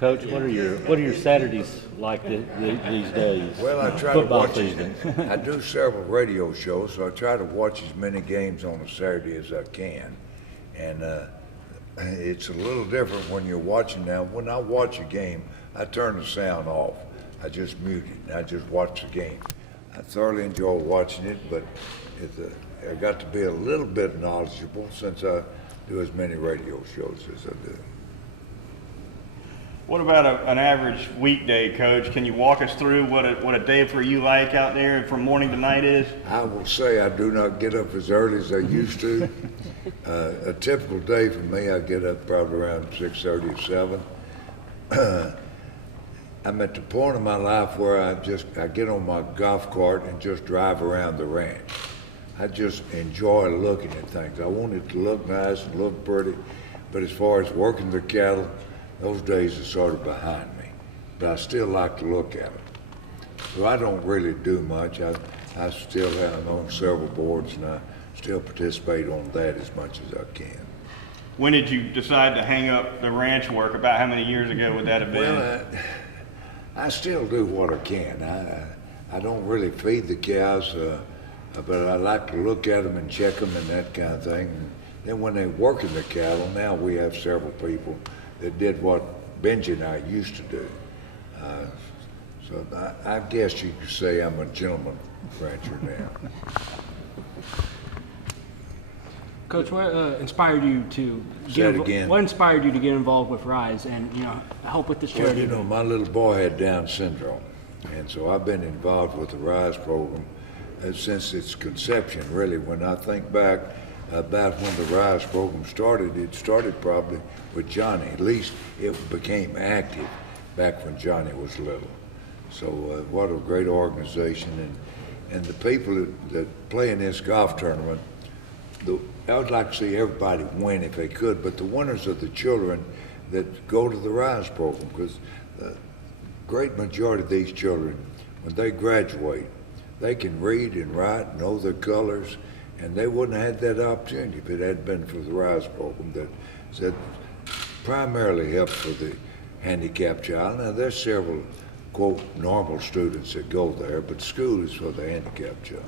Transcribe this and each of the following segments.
Coach, what are your Saturdays like these days? Well, I try to Football watch. season. I do several radio shows, so I try to watch as many games on a Saturday as I can. And it's a little different when you're watching now. When I watch a game, I turn the sound off. I just mute it, and I just watch the game. I thoroughly enjoy watching it, but I got to be a little bit knowledgeable since I do as many radio shows as I do. What about an average weekday, Coach? Can you walk us through what a day for you like out there from morning to night is? I will say I do not get up as early as I used to. A typical day for me, I get up probably around 6:30 or 7. I'm at the point of my life where I get on my golf cart and just drive around the ranch. I just enjoy looking at things. I want it to look nice and look pretty, but as far as working the cattle, those days are sort of behind me, but I still like to look at them. So I don't really do much. I still have on several boards, and I still participate on that as much as I can. When did you decide to hang up the ranch work? About how many years ago would that have been? Well, I still do what I can. I don't really feed the cows, but I like to look at them and check them and that kind of thing. And then when they're working the cattle, now we have several people that did what Benji and I used to do. So I guess you could say I'm a gentleman rancher now. Coach, what inspired you to What inspired you to get involved with Rise and help with this charity? Well, my little boy had Down syndrome, and so I've been involved with the Rise program since its conception. Really, when I think back about when the Rise program started, it started probably with Johnny. At least it became active back when Johnny was little. So what a great organization, and the people that play in this golf tournament, I would like to see everybody win if they could, but the winners are the children that go to the Rise program, because the great majority of these children, when they graduate, they can read and write, know their colors, and they wouldn't have had that opportunity if it hadn't been for the Rise program that primarily helped for the handicapped child. Now, there's several, quote, normal students that go there, but school is for the handicapped child.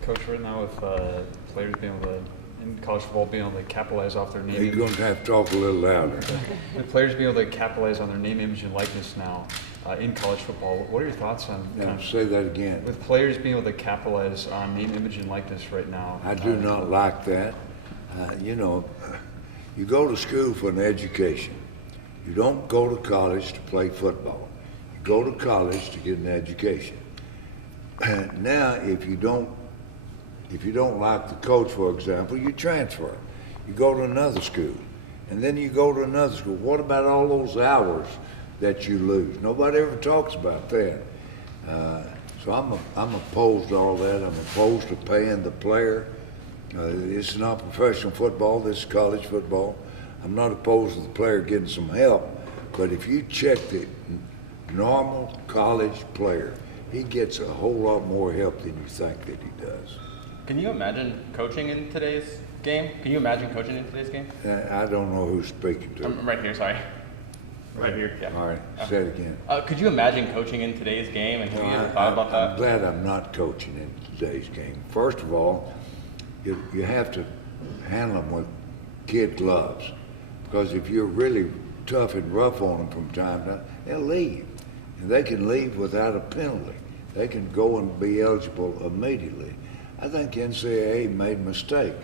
Coach, right now with players being able to, in college football, being able to capitalize off their name. You're going to have to talk a little louder. With players being able to capitalize on their name, image, and likeness now in college football, what are your thoughts on? Now, say that again. With players being able to capitalize on name, image, and likeness right now. I do not like that. You go to school for an education. You don't go to college to play football. You go to college to get an education. Now, if you don't like the coach, for example, you transfer. You go to another school, and then you go to another school. What about all those hours that you lose? Nobody ever talks about that. So I'm opposed to all that. I'm opposed to paying the player. It's not professional football. This is college football. I'm not opposed to the player getting some help, but if you check the normal college player, he gets a whole lot more help than you think that he does. Can you imagine coaching in today's game? Can you imagine coaching in today's game? I don't know who's speaking to. I'm right here, sorry. Right here, yeah. All right, say it again. Could you imagine coaching in today's game, and have you ever thought about that? I'm glad I'm not coaching in today's game. First of all, you have to handle them with kid gloves, because if you're really tough and rough on them from time to time, they'll leave. And they can leave without a penalty. They can go and be eligible immediately. I think NCAA made a mistake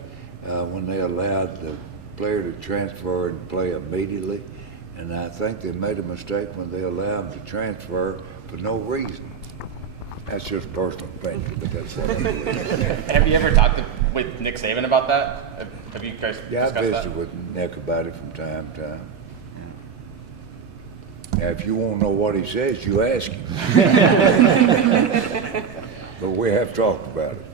when they allowed the player to transfer and play immediately. And I think they made a mistake when they allowed them to transfer for no reason. That's just personal opinion, but that's what I believe. Have you ever talked with Nick Saban about that? Have you guys discussed that? Yeah, I visited with Nick about it from time to time. Now, if you want to know what he says, you ask him. But we have talked about it.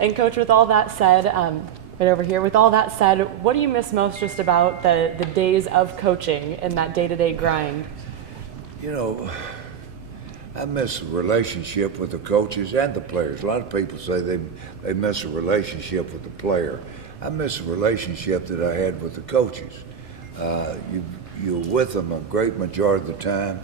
And Coach, with all that said, right over here, with all that said, what do you miss most just about the days of coaching and that day-to-day grind? I miss a relationship with the coaches and the players. A lot of people say they miss a relationship with the player. I miss a relationship that I had with the coaches. you're with them a great majority of the time.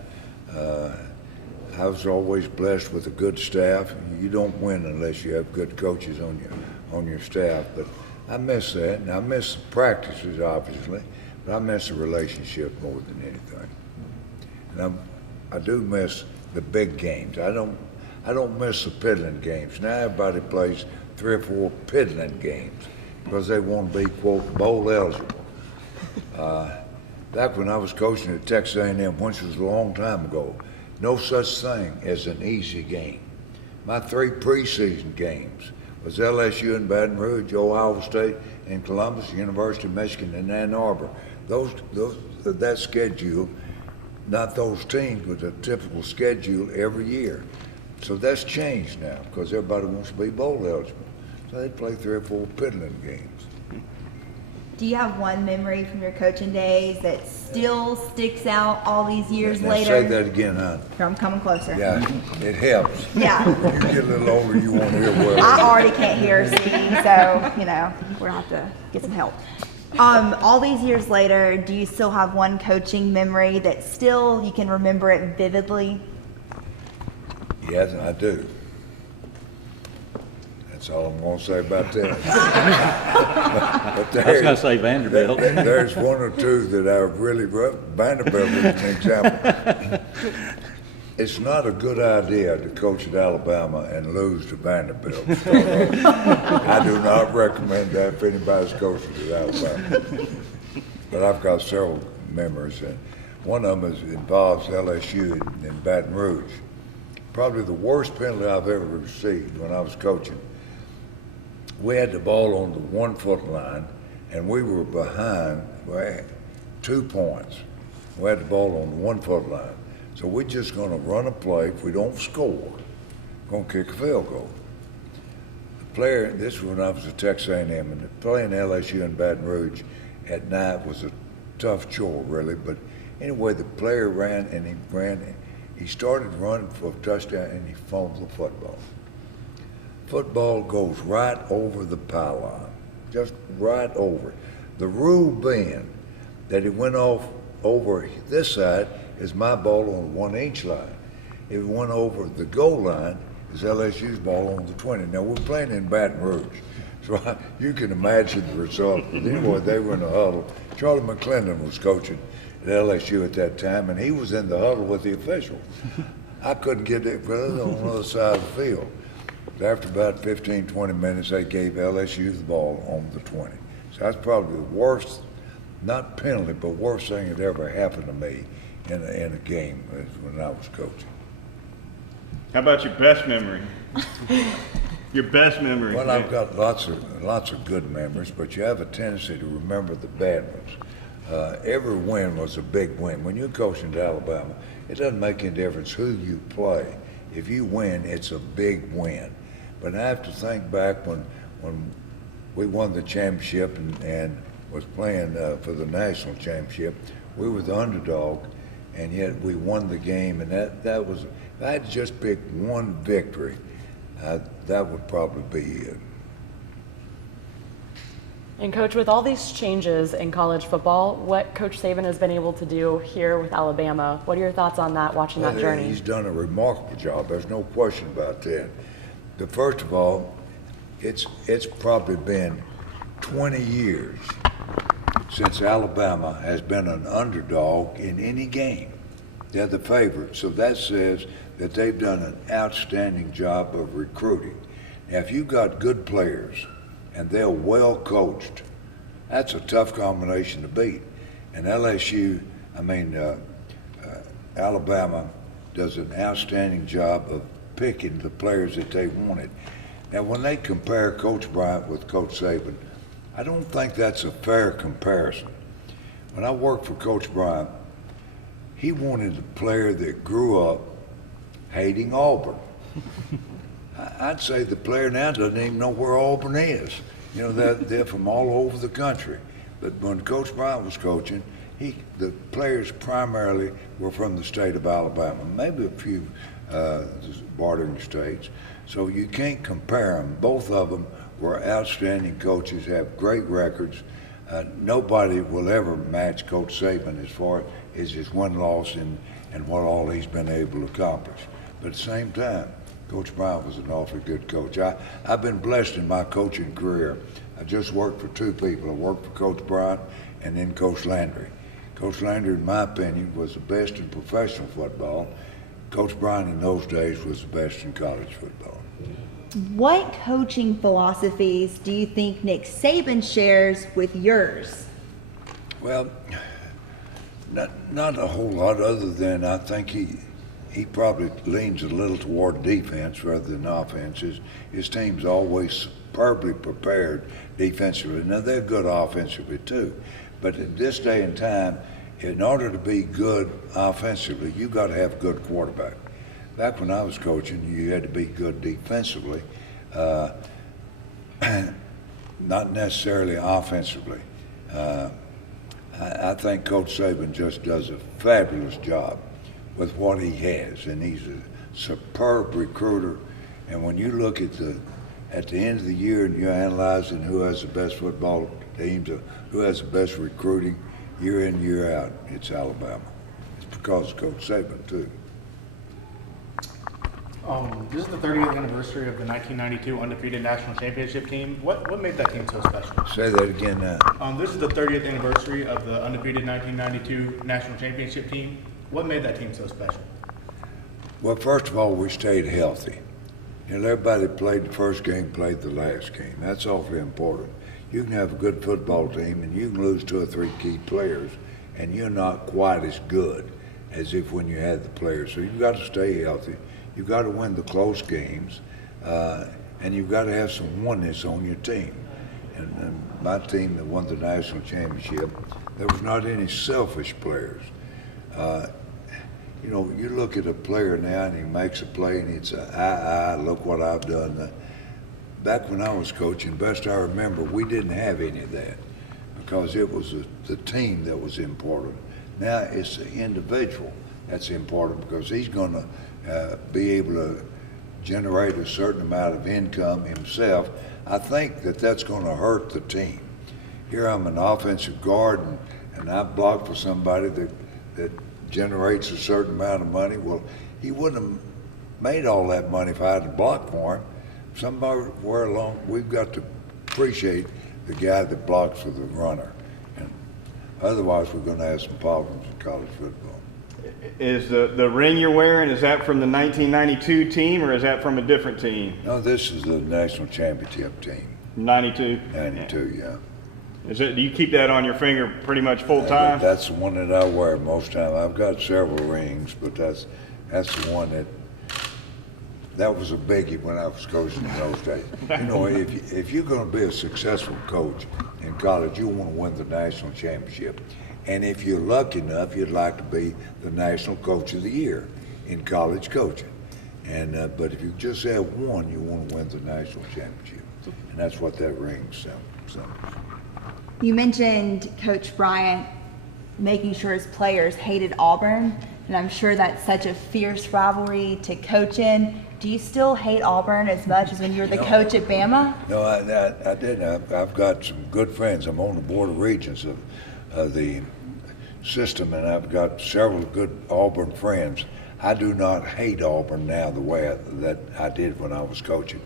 I was always blessed with a good staff. You don't win unless you have good coaches on your staff. But I miss that, and I miss the practices, obviously, but I miss the relationship more than anything. And I do miss the big games. I don't miss the piddling games. Now everybody plays 3 or 4 piddling games because they want to be, quote, bowl eligible. Back when I was coaching at Texas A&M, which was a long time ago, no such thing as an easy game. My 3 preseason games was LSU in Baton Rouge, Ohio State in Columbus, University of Michigan in Ann Arbor. That schedule, not those teams, was a typical schedule every year. So that's changed now because everybody wants to be bowl eligible. So they play 3 or 4 piddling games. Do you have one memory from your coaching days that still sticks out all these years Now later? say that again, hon. I'm coming closer. Yeah, it helps. Yeah. You get a little older, you won't hear well. I already can't hear or see, so, we're gonna have to get some help. All these years later, do you still have one coaching memory that still you can remember it vividly? Yes, I do. That's all I'm going to say about that. But I was going to say Vanderbilt. There's 1 or 2 that I really Vanderbilt is an example. It's not a good idea to coach at Alabama and lose to Vanderbilt. I do not recommend that if anybody's coaching at Alabama. But I've got several memories, and one of them involves LSU in Baton Rouge. Probably the worst penalty I've ever received when I was coaching. We had the ball on the 1-foot line, and we were behind 2 points. We had the ball on the 1-foot line. So we're just going to run a play. If we don't score, we're going to kick a field goal. The player, this was when I was at Texas A&M, and playing LSU in Baton Rouge at night was a tough chore, really. But anyway, the player ran, and he started running for a touchdown, and he fumbled the football. Football goes right over the pylon, just right over. The rule being that it went off over this side is my ball on the 1-inch line. If it went over the goal line, is LSU's ball on the 20. Now we're playing in Baton Rouge, so you can imagine the result. But anyway, they were in the huddle. Charlie McClendon was coaching at LSU at that time, and he was in the huddle with the official. I couldn't get it, brother, on the other side of the field. After about 15, 20 minutes, they gave LSU the ball on the 20. So that's probably the worst, not penalty, but worst thing that ever happened to me in a game when I was coaching. How about your best memory? Your best memory? Well, I've got lots of good memories, but you have a tendency to remember the bad ones. Every win was a big win. When you're coaching at Alabama, it doesn't make any difference who you play. If you win, it's a big win. But I have to think back when we won the championship and was playing for the national championship. We were the underdog, and yet we won the game. And that was, if I had to just pick one victory, that would probably be it. And Coach, with all these changes in college football, what Coach Saban has been able to do here with Alabama, what are your thoughts on that, watching that journey? He's done a remarkable job. There's no question about that. But first of all, it's probably been 20 years since Alabama has been an underdog in any game. They're the favorite. So that says that they've done an outstanding job of recruiting. Now, if you've got good players, and they're well coached, that's a tough combination to beat. And Alabama does an outstanding job of picking the players that they wanted. Now, when they compare Coach Bryant with Coach Saban, I don't think that's a fair comparison. When I worked for Coach Bryant, he wanted a player that grew up hating Auburn. I'd say the player now doesn't even know where Auburn is. You know, they're from all over the country. But when Coach Bryant was coaching, the players primarily were from the state of Alabama, maybe a few bordering states. So you can't compare them. Both of them were outstanding coaches, have great records. Nobody will ever match Coach Saban as far as his win-loss and what all he's been able to accomplish. But at the same time, Coach Bryant was an awfully good coach. I've been blessed in my coaching career. I just worked for two people. I worked for Coach Bryant and then Coach Landry. Coach Landry, in my opinion, was the best in professional football. Coach Bryant in those days was the best in college football. What coaching philosophies do you think Nick Saban shares with yours? Well, not a whole lot other than I think he probably leans a little toward defense rather than offense. His team's always superbly prepared defensively. Now, they're good offensively too. But in this day and time, in order to be good offensively, you got to have a good quarterback. Back when I was coaching, you had to be good defensively, not necessarily offensively. I think Coach Saban just does a fabulous job with what he has, and he's a superb recruiter. And when you look at the end of the year and you're analyzing who has the best football teams, who has the best recruiting year in, year out, it's Alabama. It's because of Coach Saban too. This is the 30th anniversary of the 1992 undefeated national championship team. What made that team so special? Say that again now. This is the 30th anniversary of the undefeated 1992 national championship team. What made that team so special? Well, first of all, we stayed healthy. You know, everybody played the first game, played the last game. That's awfully important. You can have a good football team and you can lose 2 or 3 key players and you're not quite as good as if when you had the players. So you've got to stay healthy. You've got to win the close games, and you've got to have some oneness on your team. And my team that won the national championship, there was not any selfish players. You know, you look at a player now and he makes a play and it's look what I've done. Back when I was coaching, best I remember, we didn't have any of that because it was the team that was important. Now it's the individual that's important because he's going to be able to generate a certain amount of income himself. I think that's going to hurt the team. Here I'm an offensive guard and I block for somebody that generates a certain amount of money. Well, he wouldn't have made all that money if I had blocked for him. Somewhere along, we've got to appreciate the guy that blocks for the runner. And otherwise, we're going to have some problems in college football. Is the ring you're wearing, is that from the 1992 team or is that from a different team? No, this is the national championship team. 92? 92, yeah. Do you keep that on your finger pretty much full time? That's the one that I wear most time. I've got several rings, but that's the one that was a biggie when I was coaching in those days. You know, if you're going to be a successful coach in college, you want to win the national championship. And if you're lucky enough, you'd like to be the national coach of the year in college coaching. And but if you just have one, you want to win the national championship. And that's what that ring symbols. You mentioned Coach Bryant making sure his players hated Auburn, and I'm sure that's such a fierce rivalry to coach in. Do you still hate Auburn as much as when you were the coach at Bama? No, I didn't. I've got some good friends. I'm on the board of regents of the system, and I've got several good Auburn friends. I do not hate Auburn now the way that I did when I was coaching.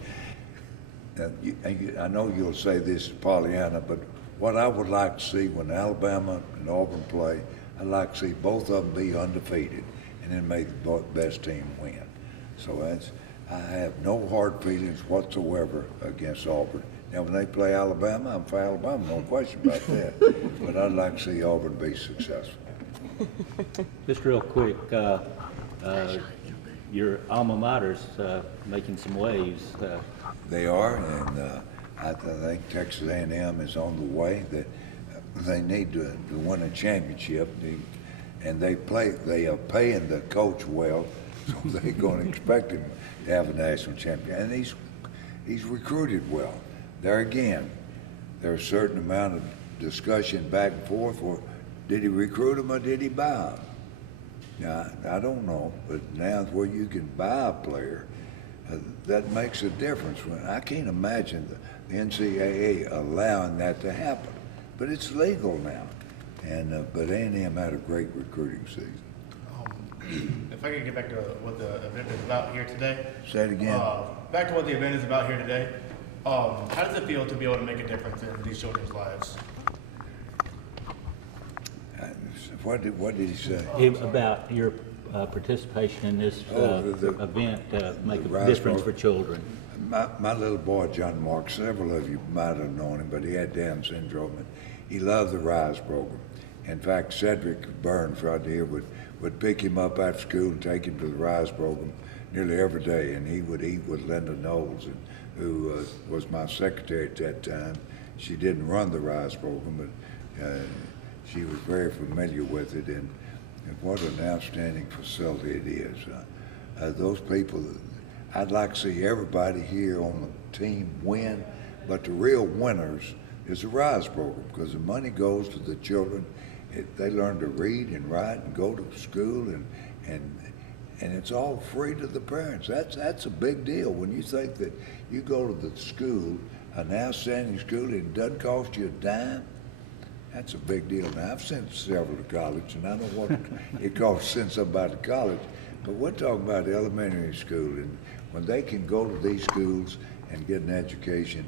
I know you'll say this is Pollyanna, but what I would like to see when Alabama and Auburn play, I'd like to see both of them be undefeated and then make the best team win. So I have no hard feelings whatsoever against Auburn. Now, when they play Alabama, I'm for Alabama, no question about that. But I'd like to see Auburn be successful. Just real quick, your alma mater's making some waves. They are, and I think Texas A&M is on the way. That they need to win a championship, and they are paying the coach well, so they're going to expect him to have a national champion. And he's recruited well. There again, there's a certain amount of discussion back and forth. Or did he recruit him or did he buy him? Now, I don't know, but now where you can buy a player, that makes a difference. I can't imagine the NCAA allowing that to happen but it's legal now. And but A&M had a great recruiting season. If I could get back to what the event is about here today. Say it again. Back to what the event is about here today. How does it feel to be able to make a difference in these children's lives? What did he say? About your participation in this event, make a Rise difference for program. children. My little boy, John Mark, several of you might have known him, but he had Down syndrome, and he loved the RISE program. In fact, Cedric Burns right here would pick him up after school and take him to the RISE program nearly every day, and he would eat with Linda Knowles, who was my secretary at that time. She didn't run the RISE program, but she was very familiar with it, and what an outstanding facility it is. Those people, I'd like to see everybody here on the team win, but the real winners is the RISE program, because the money goes to the children. They learn to read and write and go to school, and it's all free to the parents. That's a big deal when you think that you go to the school, an outstanding school, and it doesn't cost you a dime. That's a big deal. Now, I've sent several to college, and I know what it costs to send somebody to college, but we're talking about elementary school, and when they can go to these schools and get an education,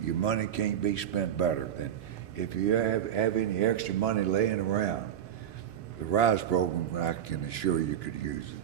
your money can't be spent better than if you have any extra money laying around. The RISE program, I can assure you could use it.